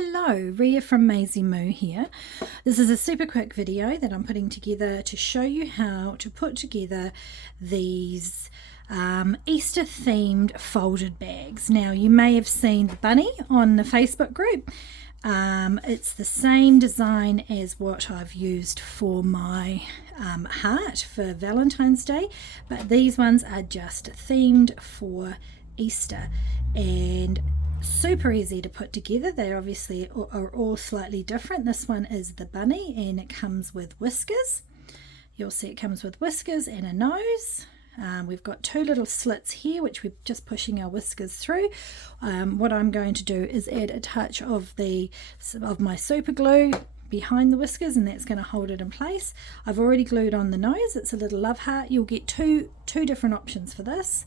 Hello, Ria from Maisie Moo here. This is a super quick video that I'm putting together to show you how to put together these Easter themed folded bags. Now you may have seen the bunny on the Facebook group. It's the same design as what I've used for my heart for Valentine's Day, but these ones are just themed for Easter and super easy to put together. They obviously are all slightly different. This one is the bunny and it comes with whiskers. You'll see it comes with whiskers and a nose. We've got two little slits here which we're just pushing our whiskers through. What I'm going to do is add a touch of my super glue behind the whiskers, and that's going to hold it in place. I've already glued on the nose. It's a little love heart. You'll get two different options for this.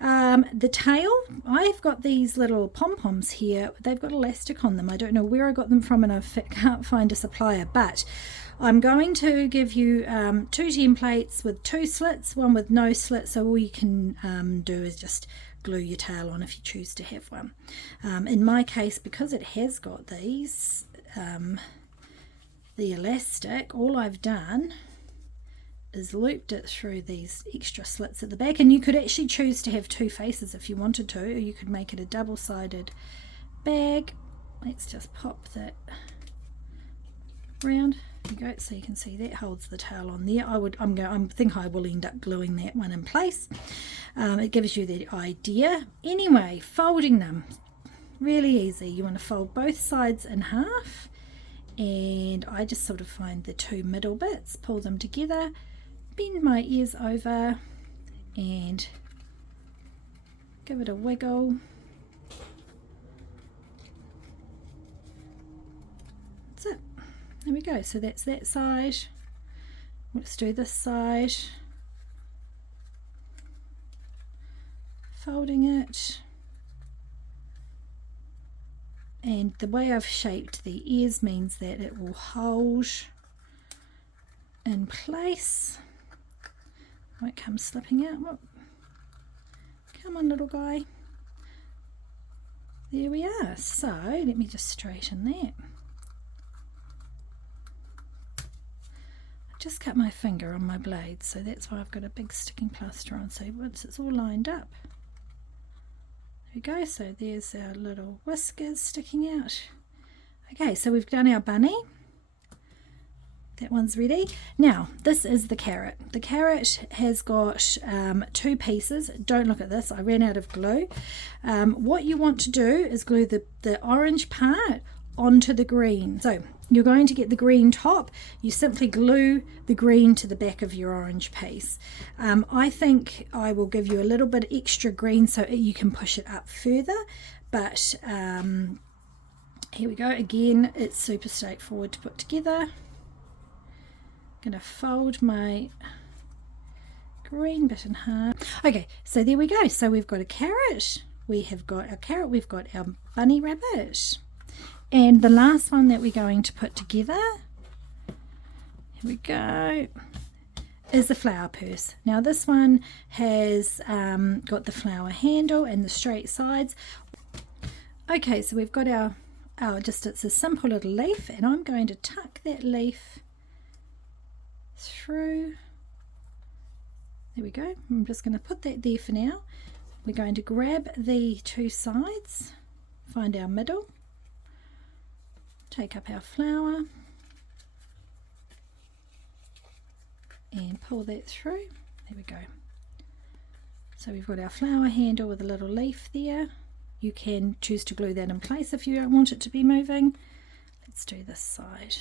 The tail, I've got these little pom-poms here. They've got elastic on them. I don't know where I got them from and I can't find a supplier, but I'm going to give you two templates with two slits, one with no slit, so all you can do is just glue your tail on if you choose to have one. In my case, because it has got these, the elastic, all I've done is looped it through these extra slits at the back, and you could actually choose to have two faces if you wanted to, or you could make it a double-sided bag. Let's just pop that round. There you go, so you can see that holds the tail on there. I think I will end up gluing that one in place. It gives you the idea. Anyway, folding them, really easy. You want to fold both sides in half, and I just sort of find the two middle bits, pull them together, bend my ears over and give it a wiggle. That's it. There we go. So that's that side. Let's do this side. Folding it. And the way I've shaped the ears means that it will hold in place. Won't come slipping out. Whoop. Come on, little guy. There we are. So let me just straighten that. I just cut my finger on my blade, so that's why I've got a big sticking plaster on. So once it's all lined up, there we go. So there's our little whiskers sticking out. Okay, so we've done our bunny. That one's ready. Now this is the carrot. The carrot has got two pieces. Don't look at this, I ran out of glue. What you want to do is glue the orange part onto the green. So you're going to get the green top. You simply glue the green to the back of your orange piece. I think I will give you a little bit extra green so you can push it up further, but here we go. Again, it's super straightforward to put together. Going to fold my green bit in half. Okay, so there we go. So we've got a carrot, we have got our carrot, we've got our bunny rabbit, and the last one that we're going to put together, here we go, is the flower purse. Now this one has got the flower handle and the straight sides. Okay, so we've got our it's a simple little leaf, and I'm going to tuck that leaf through. There we go. I'm just going to put that there for now. We're going to grab the two sides, find our middle, take up our flower and pull that through. There we go. So we've got our flower handle with a little leaf there. You can choose to glue that in place if you don't want it to be moving. Let's do this side.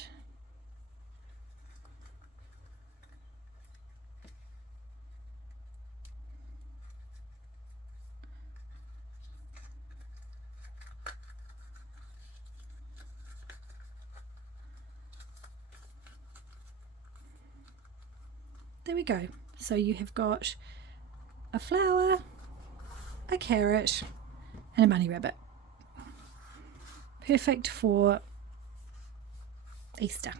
There we go. So you have got a flower, a carrot, and a bunny rabbit. Perfect for Easter.